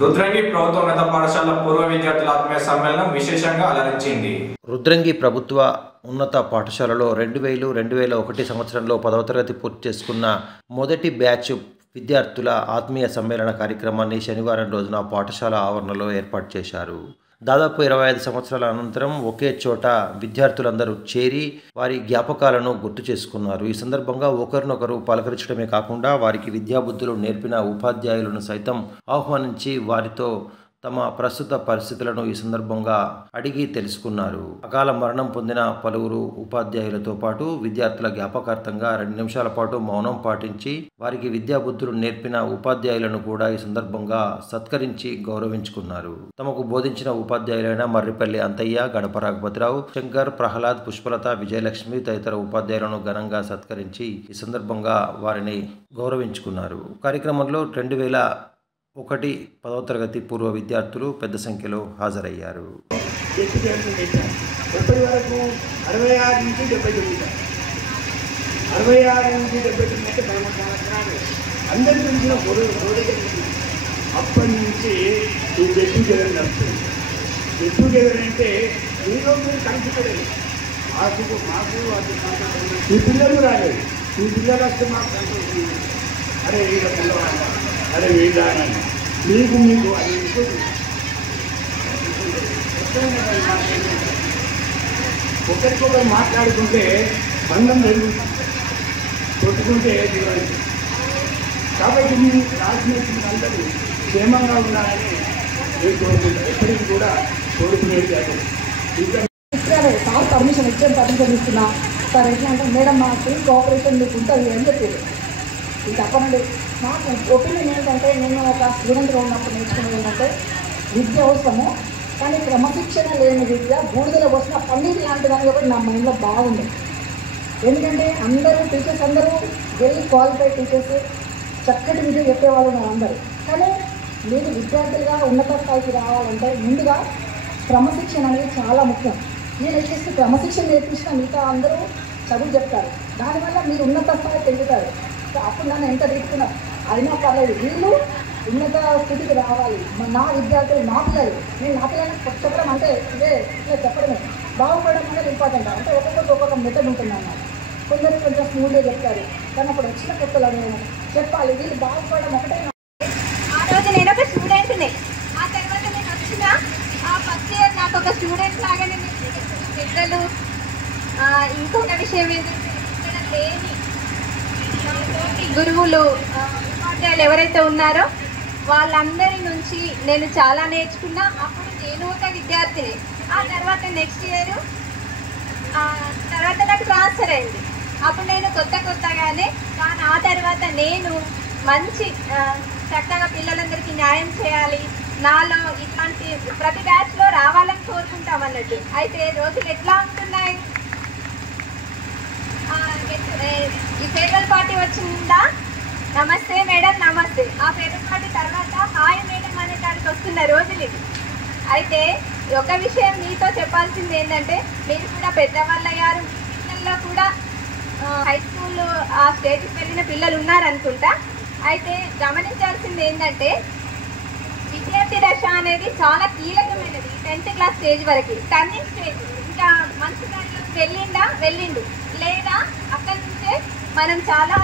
రుద్రంగి ప్రభుత్వ ఉన్నత పాఠశాల పూర్వ విద్యార్థుల ఆత్మీయ సమ్మేళనం విశేషంగా అలరించింది. రుద్రంగి ప్రభుత్వ ఉన్నత పాఠశాలలో 2001 సంవత్సరంలో 10వ తరగతి పూర్తి చేసుకున్న మొదటి బ్యాచ్ విద్యార్థుల ఆత్మీయ సమ్మేళన కార్యక్రమాన్ని శనివారం రోజున పాఠశాల ఆవరణలో ఏర్పాటు చేశారు. దాదాపు 25 సంవత్సరాల అనంతరం ఒకే చోట విద్యార్థులందరూ చేరి వారి జ్ఞాపకాలను గుర్తు చేసుకున్నారు. ఈ సందర్భంగా ఒకరినొకరు పలకరించడమే కాకుండా వారికి విద్యాబుద్ధులు నేర్పిన ఉపాధ్యాయులను సైతం ఆహ్వానించి వారితో తమ ప్రస్తుత పరిస్థితులను ఈ సందర్భంగా అడిగి తెలుసుకున్నారు. అకాల మరణం పొందిన పలువురు ఉపాధ్యాయులతో పాటు విద్యార్థుల జ్ఞాపకార్థంగా 2 నిమిషాల పాటు మౌనం పాటించి వారికి విద్యాబుద్ధులు నేర్పిన ఉపాధ్యాయులను కూడా ఈ సందర్భంగా సత్కరించి గౌరవించుకున్నారు. తమకు బోధించిన ఉపాధ్యాయులైన మర్రిపల్లి అంతయ్య, గడప రాఘపతిరావు, శంకర్, ప్రహ్లాద్, పుష్పలత, విజయలక్ష్మి తదితర ఉపాధ్యాయులను ఘనంగా సత్కరించి ఈ సందర్భంగా వారిని గౌరవించుకున్నారు. కార్యక్రమంలో 10వ తరగతి పూర్వ విద్యార్థులు పెద్ద సంఖ్యలో హాజరయ్యారు. అప్పటి నుంచి ఈ గెట్ టుగెదర్ నడుస్తుంది. గెట్ టుగెదర్ అంటే మీరు కనిపించలేదు. మాకు ఈ పిల్లలు రాలేదు. ఈ పిల్లలు వస్తే మాకు సంతోషం. అరే వీళ్ళ పిల్లవాళ్ళ, అరే వీళ్ళ మీకు అది ఒకరికొకరు మాట్లాడుకుంటే బంధం జరుగుతుంది, కొట్టుకుంటే జీవనం. కాబట్టి మీరు క్లాస్మేట్స్ అందరూ క్షేమంగా ఉన్నారని నేను కోరుకుంటాను. ఎప్పటికీ కూడా కోరుకునేది అదే. సార్ పర్మిషన్ ఇస్తున్నా సార్. ఎట్లా అంటే మేడం మాకు కోఆపరేషన్ మీకు ఉంటుంది అని చెప్పేది. ఇది తప్పనండి. నాకు ఒపీనియన్ ఏంటంటే, నేను ఒక స్టూడెంట్గా ఉన్నప్పుడు నేర్చుకునేది ఏంటంటే, విద్య అవసరము, కానీ క్రమశిక్షణ లేని విద్య బూడిదలో వస్తున్న పన్నీటి లాంటిదని ఒకటి నా మైండ్లో బాగుంది. ఎందుకంటే టీచర్స్ అందరూ వెల్ క్వాలిఫైడ్ టీచర్స్, చక్కటి విద్య చెప్పేవాళ్ళు ఉన్నారు అందరూ. కానీ మీరు విద్యార్థులుగా ఉన్నత స్థాయికి రావాలంటే ముందుగా క్రమశిక్షణ అనేది చాలా ముఖ్యం. నేను వచ్చేసి క్రమశిక్షణ నేర్పించిన మిగతా అందరూ చదువు చెప్తారు. దానివల్ల మీరు ఉన్నత స్థాయి పెరుగుతారు. అప్పుడు నన్ను ఎంత తీసుకున్నారు అయినా పర్లేదు, వీళ్ళు ఉన్నత స్థితికి రావాలి. నా విద్యార్థులు, నా పిల్లలు, నేను నా పిల్లలకు చెప్పడం అంటే ఇదే ఇట్లా చెప్పడమే. బాగుపడడం అనేది ఇంపార్టెంట్. అంటే ఒక్కొక్కరికి ఒక్కొక్క మెథడ్ ఉంటుంది అన్నమాట. కొందరు కొంచెం స్మూత్గా చెప్తారు, కానీ అప్పుడు వచ్చిన కొత్తలు నేను చెప్పాలి. వీళ్ళు బాగుపడడం ఒకటే. ఆ రోజు నేను ఒక స్టూడెంట్ని. ఆ తర్వాత నేను వచ్చిన ఆ ఫస్ట్ ఇయర్ నాకు ఒక స్టూడెంట్ లాగానే పిల్లలు. ఇంకొక విషయం ఏంటంటే, ఇక్కడ లేని గురువులు, ఉపాధ్యాయులు ఎవరైతే ఉన్నారో వాళ్ళందరి నుంచి నేను చాలా నేర్చుకున్నా. అప్పుడు నేను ఒక విద్యార్థిని. ఆ తర్వాత నెక్స్ట్ ఇయర్ తర్వాత నాకు ట్రాన్స్ఫర్ అయింది. అప్పుడు నేను కొత్తగానే, కానీ ఆ తర్వాత నేను మంచి చక్కగా పిల్లలందరికీ న్యాయం చేయాలి, నాలో ఇట్లాంటి ప్రతి బ్యాచ్లో రావాలని కోరుకుంటాం అన్నట్టు. అయితే రోజులు ఎట్లా ఉంటున్నాయి? ఈ ఫేర్వెల్ పార్టీ వచ్చిందా? నమస్తే మేడం, నమస్తే. ఆ ఫేర్వెల్ పార్టీ తర్వాత హాయ్ మేడం అనే కాడికి వస్తున్న రోజులు ఇవి. అయితే ఒక విషయం మీతో చెప్పాల్సింది ఏంటంటే, మీరు కూడా పెద్దవాళ్ళయ్యారు. పిల్లల్లో కూడా హై స్కూల్ ఆ స్టేజ్కి వెళ్ళిన పిల్లలు ఉన్నారనుకుంటా. అయితే గమనించాల్సింది ఏంటంటే, విద్యార్థి దశ అనేది చాలా కీలకమైనది. 10th క్లాస్ స్టేజ్ వరకు టర్నింగ్ స్టేజ్. ఇంకా మంచి దానిలోకి వెళ్ళిండు, లేదా అక్కడి నుంచే మనం చాలా